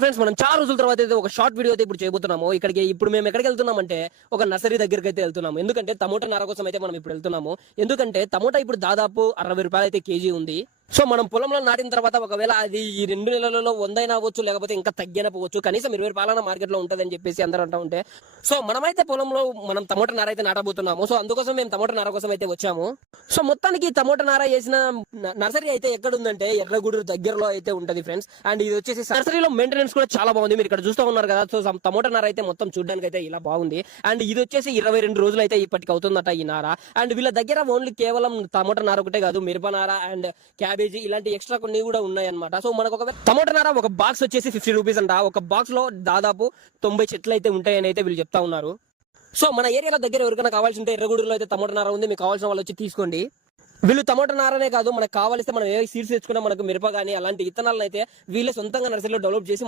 Friends, మనం చాలా రోజుల తర్వాత అయితే ఒక షార్ట్ వీడియో అయితే ఇప్పుడు చేయబోతున్నాము. ఇప్పుడు మేము ఎక్కడికి వెళ్తున్నామంటే ఒక నర్సరీ దగ్గరికి అయితే వెళ్తున్నాము. ఎందుకంటే టమోటా నార కోసం అయితే మనం ఇప్పుడు వెళ్తున్నాము. ఎందుకంటే టమోటా ఇప్పుడు దాదాపు 60 రూపాయలు అయితే కేజీ ఉంది. సో మనం పొలంలో నాటిన తర్వాత ఒకవేళ అది ఈ 2 నెలలలో 100 అయినా అవ్వచ్చు, లేకపోతే ఇంకా తగ్గిన పోవచ్చు. కనీసం 20 రూపాయల మార్కెట్ లో ఉంటదని చెప్పేసి అందరూ అంటూ ఉంటే, సో మనమైతే పొలంలో మనం టమోటా నార అయితే నాటబోతున్నాము. సో అందుకోసం మేము టమోటా నార కోసం అయితే వచ్చాము. సో మొత్తానికి టమోటా నార వేసిన నర్సరీ అయితే ఎక్కడ ఉందంటే ఎర్రగూడూరు దగ్గరలో అయితే ఉంటది ఫ్రెండ్స్. అండ్ ఇది వచ్చేసి నర్సరీలో మెయింటెనెన్స్ కూడా చాలా బాగుంది. మీరు ఇక్కడ చూస్తూ ఉన్నారు కదా. సో టమోటా నార అయితే మొత్తం చూడడానికి అయితే ఇలా బాగుంది. అండ్ ఇది వచ్చేసి 22 రోజులు అయితే ఇప్పటికి అవుతుందట ఈ నార. అండ్ వీళ్ళ దగ్గర ఓన్లీ కేవలం టమోటా నార ఒకటే కాదు, మిరప నార అండ్ క్యాబేజీ ఇలాంటి ఎక్స్ట్రా కొన్ని కూడా ఉన్నాయి అనమాట. సో మనకు ఒక టమోటా నార ఒక బాక్స్ వచ్చేసి 50 రూపీస్ అంట. ఒక బాక్స్ లో దాదాపు 90 చెట్లు అయితే ఉంటాయని అయితే వీళ్ళు చెప్తా ఉన్నారు. సో మన ఏరియాలో దగ్గర ఎవరికైనా కావాల్సి ఉంటే ఎర్రగూడూరులో అయితే టమోటా నార ఉంది. మీకు కావాల్సిన వాళ్ళు వచ్చి తీసుకోండి. వీళ్ళు టమోటా నారనే కాదు, మనకు కావాలిస్తే మనం ఏ సీడ్స్ తెచ్చుకున్నా మనకు మిరప కానీ అలాంటి విత్తనాలను అయితే వీళ్ళే సొంతంగా నర్సరీలో డెవలప్ చేసి